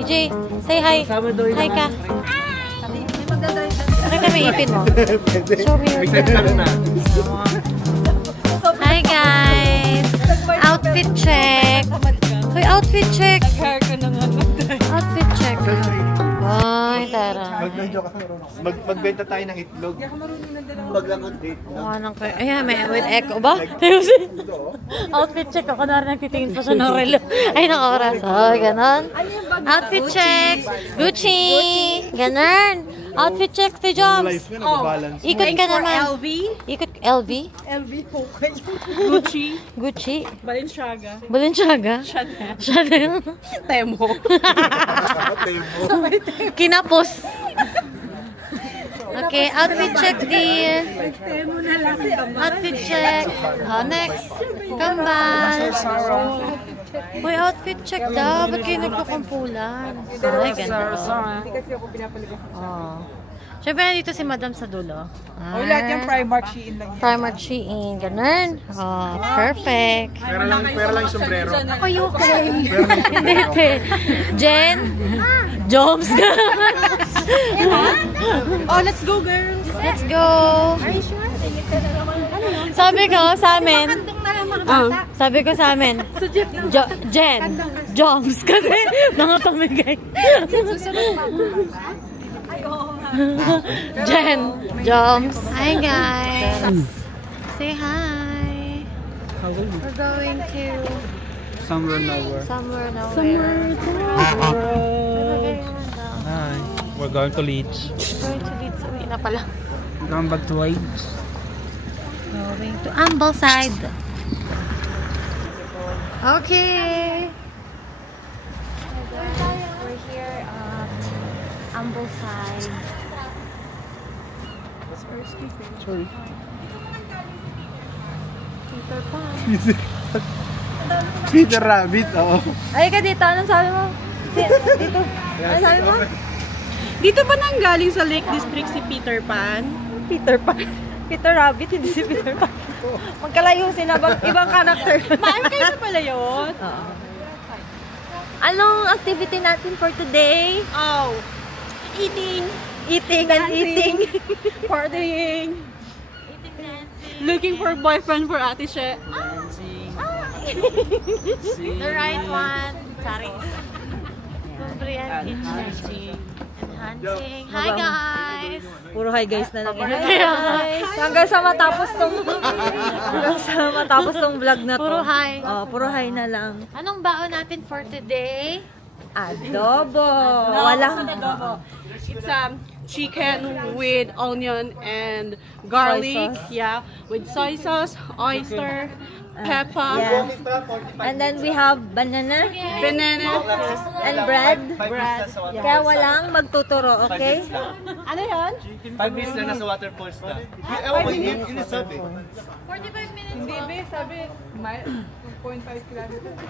EJ, say hi. Hi ka. Nakita may ipin mo. Show me your Hi guys. Outfit check. Hoy, outfit check. Outfit check. Ay, tara. Magbenta tayo ng itlog. Maglangot date. Ayan, may with echo ba? Outfit check. Ako na rin nagtitingin pa siya ng relo. Ay, naka-oras. Oh, ganon. Outfit check. Gucci. Ganon. Outfit check si Joms. Ikot ka naman. LV. Ikot LV? LV po kayo. Gucci. Gucci. Balenciaga. Balenciaga. Chanel. Chanel. Temo. Kinapos. Okay, outfit check dear. Temo na lang si Ama. Outfit check. Next. Kambal. Uy, outfit check daw. Ba't kayo nagkukumpulan? Ay, ganda. Hindi kasi ako pinapaligas. Siyempre, nandito si Madam sa dulo. O, lahat yung Primark Shein lang. Primark Shein. Ganun. Perfect. Pera lang yung sombrero. Ako yung Hindi, Jen. Joms ka. Oh, let's go, girls. Let's go. Sabi ko sa amin. Sabi ko sa amin. Jen. Joms. Kasi nangatamigay. Jen. Joms. Hi guys. Say hi. We're going to Somewhere nowhere. somewhere nowhere. Hi. We're going to Leeds. Going to Leeds. Uwi na pala. Going back to Leeds. Going to Ambleside. Okay. We're here at Ambleside. Sorry. Peter Pan. Peter Rabbit, oo. Ay ka dito. Anong sabi mo? Dito. Anong sabi mo? Dito ba nanggaling sa Lake District si Peter Pan? Peter Pan. Peter Rabbit, hindi si Peter Pan. Magkalayo sila. Ibang karakter. Ma'am, kayo na pala yun? Anong activity natin for today? Oh, eating. Eating and eating. Partying. Looking for boyfriend for Ate She. The right one. Sorry. Brian Kitchen. Enhancing. Hi guys! Puro hi guys na lang. Hi guys! Hanggang sa matapos tong vlog na to. Puro hi. Oh, puro hi na lang. Anong baon natin for today? Adobo. Adobo. It's chicken with onion and garlic. Soy sauce. Yeah, with soy sauce, oyster, pepper, Yeah. And then we have banana banana. and bread. Yeah. Kaya walang magtuturo, okay? Ano yan? 5 minutes lang nasa waterfalls na. Ewan ko, yun yung sabi. 45 minutes. Hindi, be, sabi, 2.5 kilometers.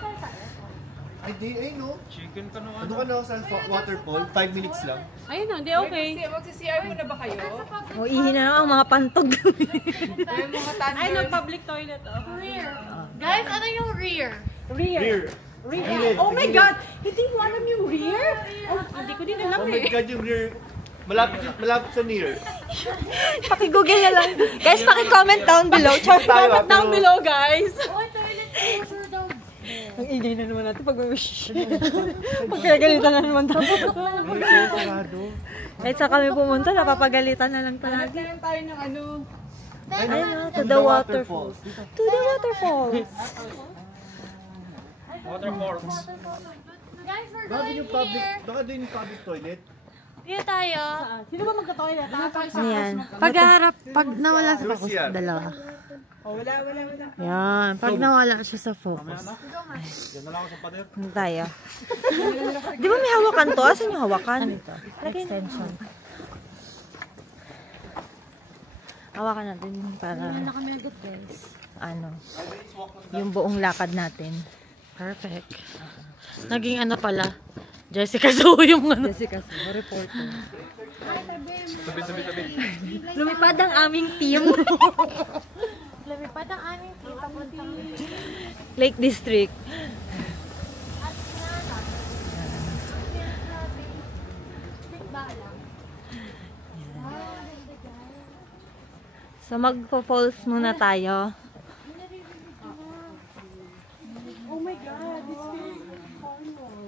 Ay, di, ay no. Chicken ka naman. Ano ka na sa waterfall? 5 minutes lang. Ayun na, hindi okay. Magsi-CR muna ba kayo? O, ihi na lang ang mga pantog. Ay, mga thunder. Ay, no, public toilet. Oh. Rear. Guys, ano yung rear? Rear. Oh my God! Hindi mo alam yung rear? Oh, hindi ko din alam Oh my eh. God, yung rear. Malapit sa near. Paki-google na lang. Guys, paki-comment down below. Comment down below, guys. Oh, toilet closer daw. Ang ingay na naman natin pag pagkagalitan na naman tayo. Kahit sa kami pumunta, napapagalitan na lang palagi. Kailan tayo ng ano? Ayun, to the waterfalls. To the waterfalls. Waterfalls. Guys, we're Baka going yung public, here. baka din yung public toilet. Dito tayo. Sino ba magka-toilet? Ayan. Pag-harap, pag nawala sa focus, Lucia. dalawa. Oh, wala. Yan. Pag nawala siya sa focus. Diyan na lang ako sa pader. Ano tayo? Di ba may hawakan to? Asan yung hawakan? Extension. Hawakan natin para Ano kami nagot, guys? ano, yung buong lakad natin. Perfect. Naging ano pala? Jessica Soho yung ano. Jessica, reporter. Tabi. Lumipad ang aming team. Lumipad ang aming kita puntang Lake District. So, magpo-falls muna tayo. Oh my God, this feels formal.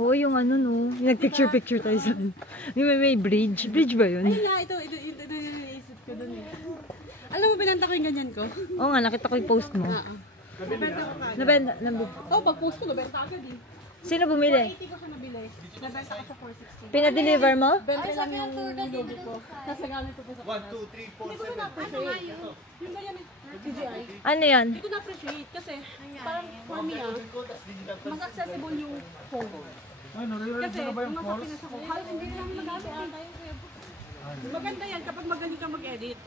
Oo, yung ano, no. Yung nag-picture-picture tayo sa yung may bridge. Bridge ba yun? Ay na, ito yung naisip ko dun eh. Alam mo, binanta ko yung ganyan ko? Oo nga, nakita ko yung post mo. Nabenta ko ka. Nabenta. Oh, pag-post ko, nabenta agad eh. Sino bumili? 80 ko siya nabili. Nabenta ko sa 460. Pinadeliver mo? Benta lang yung logo ko. Tapos nagamit ko pa sa 1, 2, 3, 4, Hindi ko na-appreciate. Yung ganyan eh, CGI. Ano yan? Hindi ko na-appreciate kasi parang for me mas accessible yung phone. Kasi kung nasa Pinas ako, halos hindi namin magamit. Maganda yan kapag magaling ka mag-edit.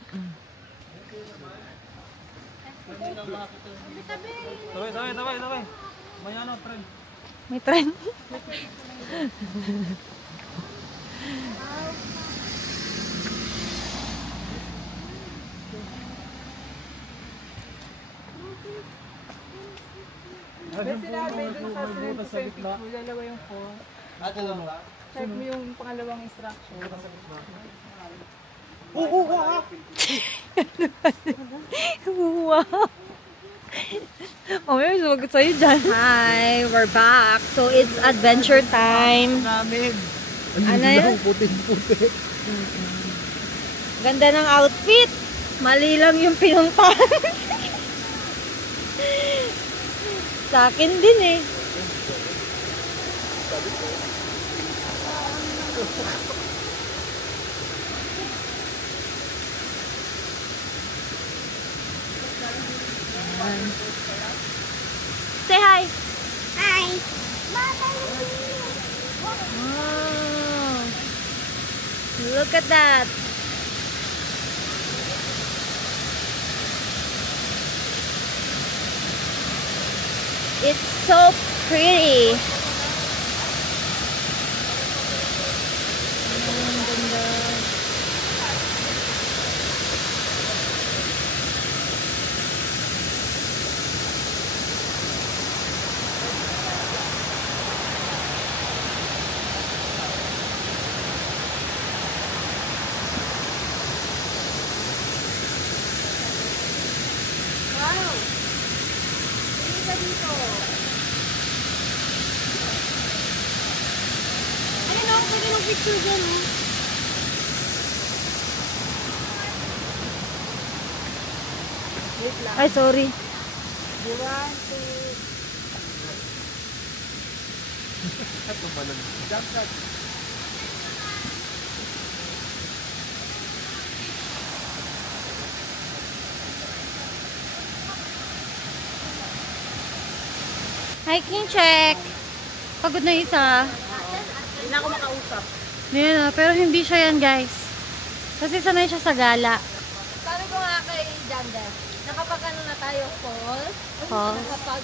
Taway. May ano, friend. May trend. May sinabi dun sa picture, dalawa yung phone. Check mo yung pangalawang instruction. Wow. Oh, may sumagot sa'yo dyan. Hi, we're back. So, it's adventure time. Namin. Ano yan? Puti-puti. Ganda ng outfit. Mali lang yung pinuntahan. Sa akin din eh. Say hi. Hi. Wow. Look at that. It's so pretty. Ang ganda. Ayun ako, pwede ng picture dyan oh. Ay, sorry. Hiking check. Pagod na isa. Hindi na ako makausap. Ayan na, pero hindi siya yan guys. Kasi sanay siya sa gala. Sabi ko nga kay Janda, nakapag ano na tayo, falls, Falls. nakapag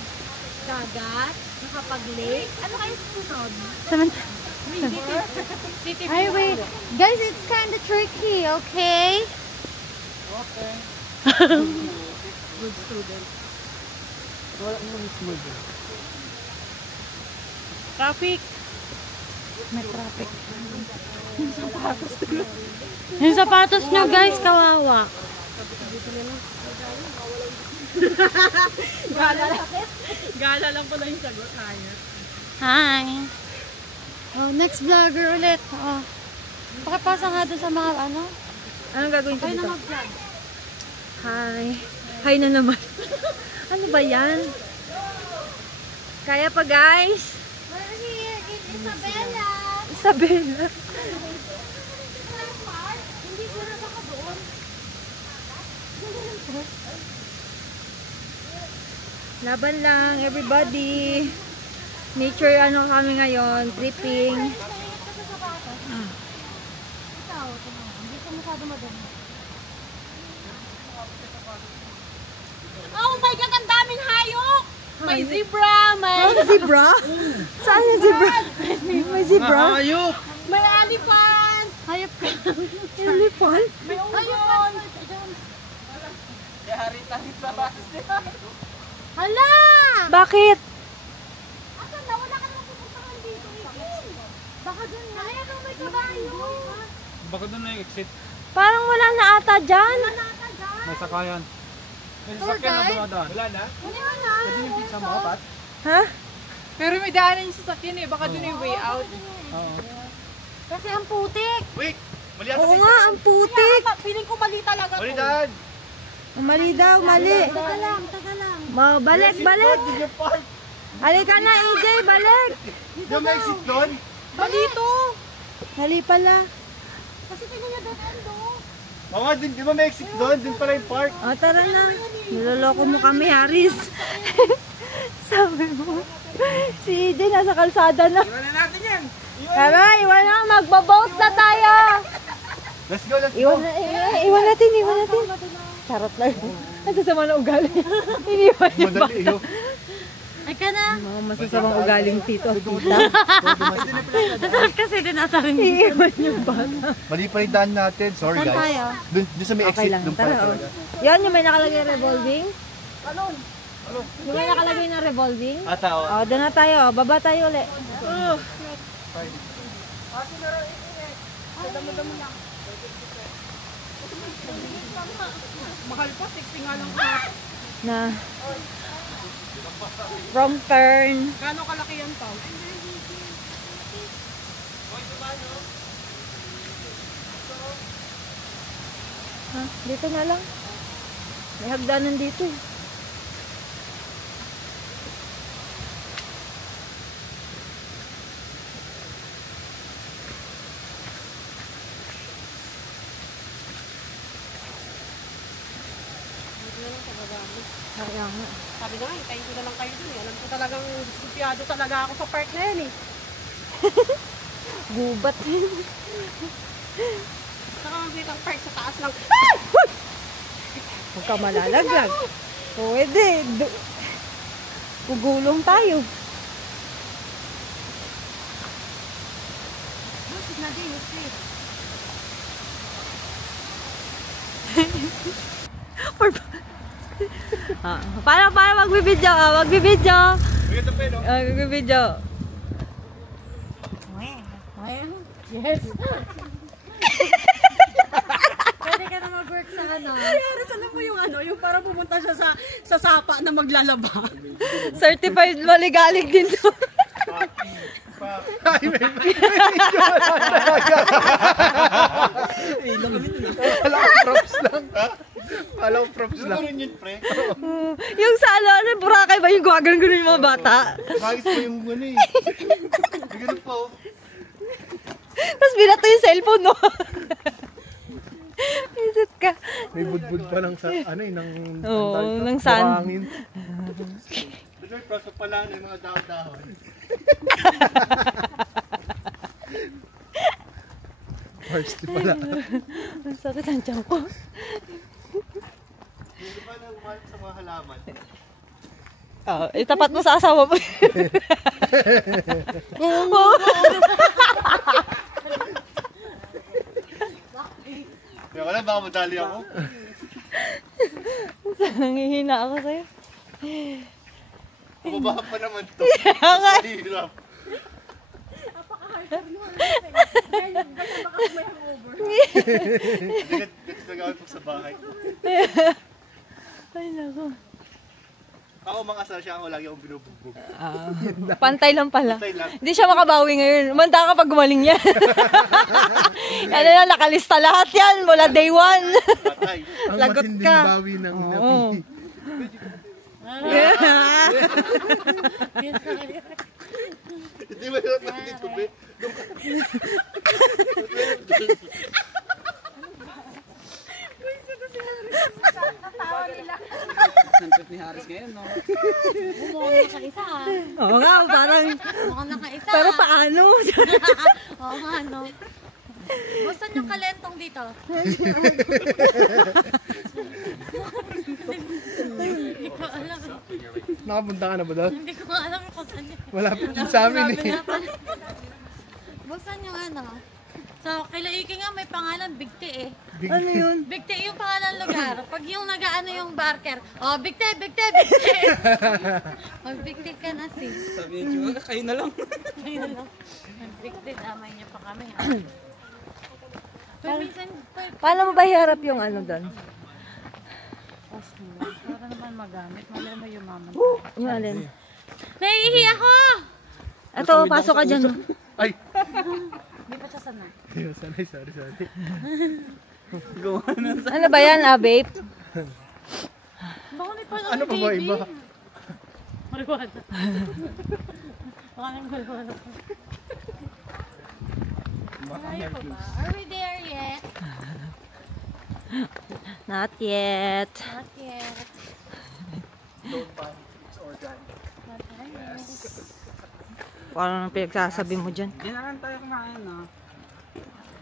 dagat, nakapag lake. Ano kayo susunod? Ay, wait. Guys, it's kind of tricky, okay? Good student. Traffic. May traffic. Yung sapatos nyo, guys, kawawa. Gala lang pala yung sagot. Kaya. Hi. Oh, next vlogger ulit. Oh. Pakipasa nga doon sa mga ano. Anong gagawin ko dito? Hi. Hi na naman. Ano ba yan? Kaya pa guys. We're here in Isabela. Isabela. Hindi ko na baka doon. Laban lang, everybody. Nature ano kami ngayon, tripping. Hindi ko masyado madami. Oh my God, ang daming hayop! May zebra, may Zebra? Saan yung zebra? May zebra? Ayok! may elephant, Hayop ka. Elephant? may ungol. Hala! Bakit? Asan na? Wala ka naman pupuntahan dito. Baka doon nga. Kaya may kabayo. Baka doon na yung exit. Parang wala na ata dyan. May sakayan. May sasakyan na dumadaan. Wala na? Pwede yung pizza mo, Pat? Ha? Pero may daanan yung sasakyan eh. Baka doon yung way out. Oo. Kasi ang putik. Wait! Mali ata Oo dito. nga, ang putik. Feeling ko mali talaga Mali to. daan! Mali daw, mali. Taga lang. Balik, balik. Doon yung park! Halika na, EJ, balik. Yung may exit doon? Mali to. Mali pala. Kasi tingnan niya doon, Ando. Mga din, di ba may exit doon? Doon pala yung park. O, tara na. Niloloko mo kami, Haris. Sabi mo. Si EJ nasa kalsada na. Iwan na natin yan! Tara, iwan na. Magbaboat na tayo. Let's go, let's go! Iwan natin. Charot lang. Ang sasama na ugali. Iniwan niya ba? Madali, yo. Ay ka na. Mga masasamang ugaling tito at tita. Nasarap kasi din nasa rin. Iiwan yung bata. Mali pa rin daan natin. Sorry, Saan guys. tayo? Doon sa may Okay exit. lang. Doon pala Tara, talaga. Yan, yung may nakalagay revolving. Yung may nakalagay na revolving. Ata, O, doon na tayo. Baba tayo ulit. Mahal pa, 60 nga lang. Na. Wrong turn. Gano'ng kalaki yan, Pao? Ha? Dito na lang. May hagdanan dito. Kaya nga. Sabi na nga, hintayin ko na lang kayo dun eh. Alam ko talagang diskupiyado talaga ako sa park na yan eh. Gubat. Saka makikita ang park sa taas lang. Huwag ka malalaglag. Pwede. Gugulong tayo. Para magbibidyo. Magbibidyo. Magbibidyo. Yes. Pwede ka na mag-work sa ano. Ay, Aris, alam mo yung ano, yung parang pumunta siya sa sapa na maglalaba. Certified maligalig din to. Ay, may video Alam ko props lang. Alam ko props lang. Ano yun, pre? Yung sa ano, Boracay ba yung gumagano-gano yung mga bata? Bagis pa yung ano eh. May ganun pa oh. Tapos binato yung cellphone, no? Isip ka. May budbud pa lang sa ano eh, ng Oo, ng sand. buhangin. Ito may props pa lang ng mga dahon-dahon. Parsley pala. Ang sakit ang tiyan ko. Hindi ba na umalit sa mga halaman? Itapat mo sa asawa mo. Kaya wala, baka madali ako. Nangihina ako sa'yo. Pababa pa naman to. Kaya nga. Hirap. Ganyan nagawin po sa bahay. Ay, naku. Ako makasal siya, ako lagi akong binubugbog. Pantay lang pala. Pantay lang. Hindi siya makabawi ngayon. Manda ka pag gumaling yan. Ano na, nakalista lahat yan mula day one. Patay. Lagot ka. bawi ng Oo. Hindi ba yun natin dito, be? Santot ni Haris ngayon, no? Mukhang nakaisa ah. Oo nga, parang, Mukhang nakaisa. pero paano? Oo nga, no. Gusto nyo kalentong dito? Hindi ko alam. Nakapunta ka na ba doon? Hindi ko alam kung saan yun. Malapit din sa amin eh. Buksan yung ano. So, kila Iki nga may pangalan, Bigti eh. Ano yun? Bigti yung pangalan lugar. Pag yung nag-ano yung barker, oh, Bigti, Bigti, Bigti. Mag-Bigti ka na sis. Sabi niyo, kayo na lang. Ayun lang. Mag-Bigti, damay niya pa kami ha. Paano mo ba iharap yung ano doon? Para naman magamit. Malay mo yung mama. Yung alin? Naiihi ako! Ito, pasok ka dyan. Ay! Hindi pa siya sanay. Sorry. Ano ba yan, babe? Bakit pa Ano pa ba iba? Marihuana. Baka nang marihuana. Malayo pa ba? Are we there yet? Not yet. Not yet. Don't panic. It's organic. Parang pinagsasabi mo dyan. Hindi na lang tayo kumain, no?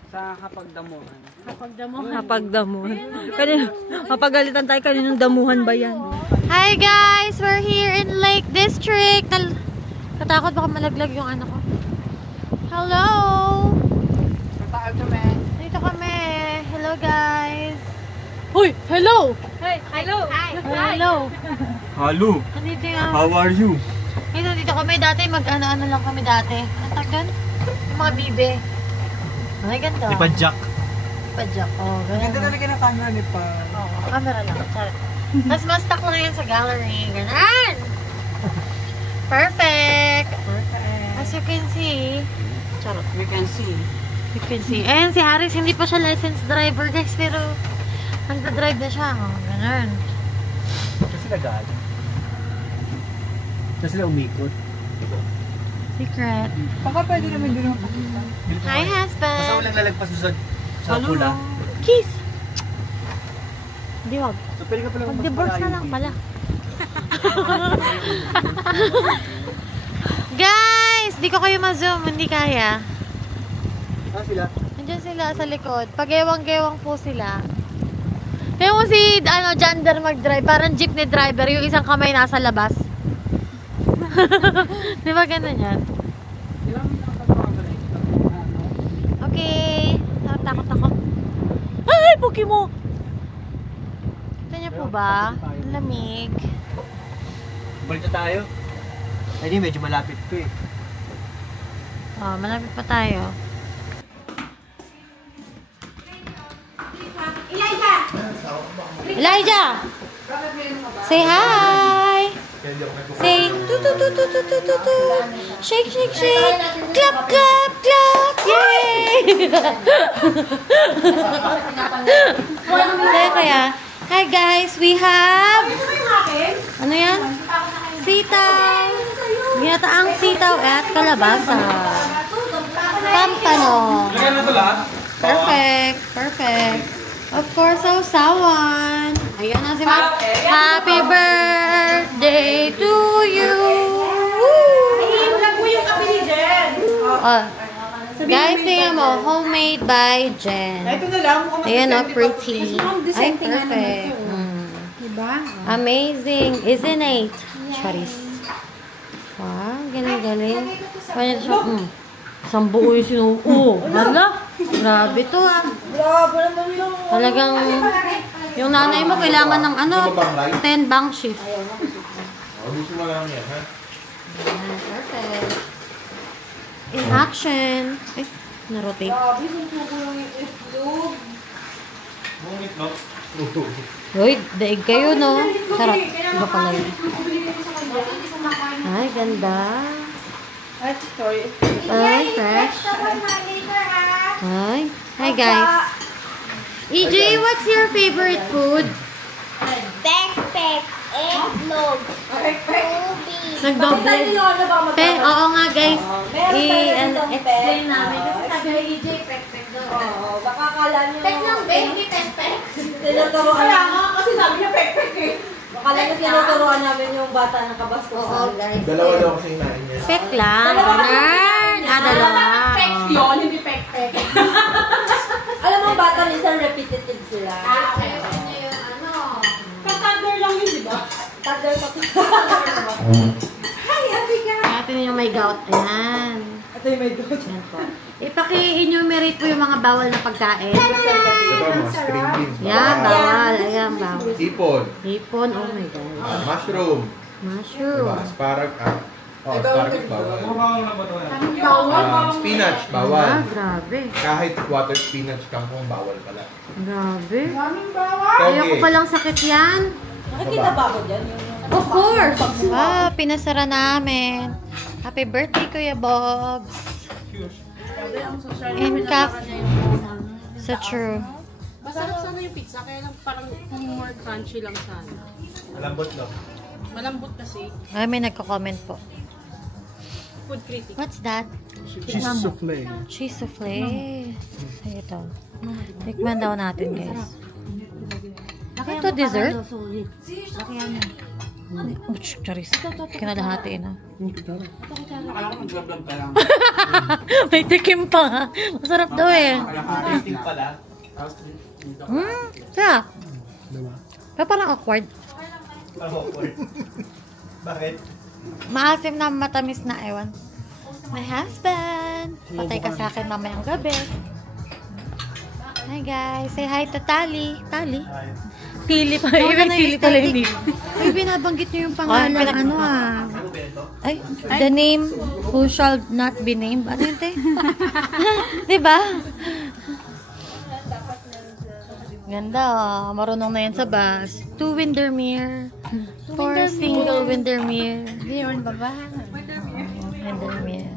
Sa Hapagdamuhan. Kapag damo. Napagdamuhan. Kanina, mapagalitan tayo kaninong damuhan ba yan? Hi guys! We're here in Lake District. Katakot baka malaglag yung ano ko. Hello! Dito kami. Hello guys! Uy! Hello! Hey, hello! Hello! Hello! Nandito yung... How are you? Ay, nandito kami dati. Mag-ano-ano lang kami dati. Ang tag doon? Yung mga bibe. Ay, ganda. Jack. Padjak. Oh, Ganda ganda. talaga ng camera ni Pa. Oo, camera lang. Charot. Mas ma-stock lang yan sa gallery. Ganon! Perfect! As you can see, charot. We can see. You can see. Ayan, si Harris, hindi pa siya licensed driver, guys, pero nagda-drive na siya. Oh, ganon. Kasi nagaling. Kasi sila umikot. Secret. Baka pwede naman din ako. Hi, Basta husband. walang lalagpas sa pula. Kiss! Hindi, wag. So pwede ka pala Mag-divorce na lang pala. Guys! Di ko kayo ma-zoom. Hindi kaya. Sila? Nandiyan sila sa likod. Pag-ewang-gewang po sila. Kaya mo si Jander mag-drive. Parang jeepney driver. Yung isang kamay nasa labas. Di ba ganun yan? Okay. Takot ako. Ay! Puki mo! Kita niyo po ba? Ang lamig. Balik na tayo. Ay di, medyo malapit ko eh. Oh, malapit pa tayo. Elijah! Say hi! Say tu. Shake, shake, shake. Clap, clap, clap. Yay! Say kaya. Hi guys, we have... Ano yan? Sitaw. Ginataang sitaw at kalabasa. Pampano. Perfect. Perfect. Of course, sausawan. Ayan na si Matt. Happy birthday to you. Vlog mo yung kape ni Jen. Oh. Guys, tingnan mo. Homemade by Jen. Ito na lang. Ayan o, pretty. Ay, perfect. Diba? Amazing. Isn't it? Charis. Wow, galing-galing. Kanya siya, isang buo yung sinuo. Hala, grabe to ah. Grabe naman yung... Talagang, yung nanay mo kailangan ng 10 bank shift. Gusto mo lang yan, ha? Perfect. In action. Eh, na-rotate. Grabe, susuko lang yung itlog. Uy, daig kayo, no? Sarap. Iba pala yun. Ay, ganda. Ay, sorry. Ay, fresh. Ay. Hi, guys. EJ, what's your favorite food? Backpack, eggnog, ubi. Nagdoble. Ano ba mag- Oo nga, guys. Meron tayo I-explain namin. Kasi sabi ni EJ, pek-pek daw. Oo, baka akala nyo... Pek lang, ba? Hindi pek-pek. Tinuturoan Kaya namin. nga, kasi sabi niya pek-pek eh. Baka lang yung tinuturoan namin yung bata ng kabastusan. Oo, guys. Dalawa daw kasi inain niya. Pek lang. Nerd. Dalawa. Pex yun, hindi pek-pek. Alam mo, bata minsan repetitive sila. Okay, yung ano. Pag-toddler lang yun, di ba? Toddler pa po. Natin yung may gout. Ayan. Ito yung may good. Ayan po. Ipaki-enumerate po yung mga bawal na pagkain. Ito mga string beans. Yan, bawal. Ayan, bawal. Hipon. Hipon. Oh my God. Mushroom. Mushroom. Diba? Asparagus. Oh, asparagus bawal. Puro bawal na ba ito? Spinach bawal. Grabe. Kahit water spinach kangkong bawal pala. Grabe. Toge. Ayoko palang sakit yan. Nakikita ba ako dyan? Of course! Wow, pinasara namin. Happy birthday, Kuya Bogs. In cafe. So true. Masarap sana yung pizza, kaya lang parang more crunchy lang sana. Malambot no? Malambot kasi. Ay, may nagko-comment po. Food critic. What's that? Cheese souffle. Cheese souffle. Ay, ito. Tikman daw natin, guys. Ito, dessert? Charis. Kinalahatiin na. May tikim pa nga. Masarap daw eh. Tasting pala. Sarap. Pero parang awkward. Bakit? Maasim na matamis na, ewan. My husband. Patay ka sa akin mamayang gabi. Hi guys. Say hi to Tali. Tali? Tili pa. Even Tili pala hindi. Ay, binabanggit niyo yung pangalan. Ano ah. Ay, the name who shall not be named. Ano yun, te? Diba? Ganda, oh. Marunong na yan sa bus. 2 Windermere. 4 single Windermere. Hindi naman baba. Windermere.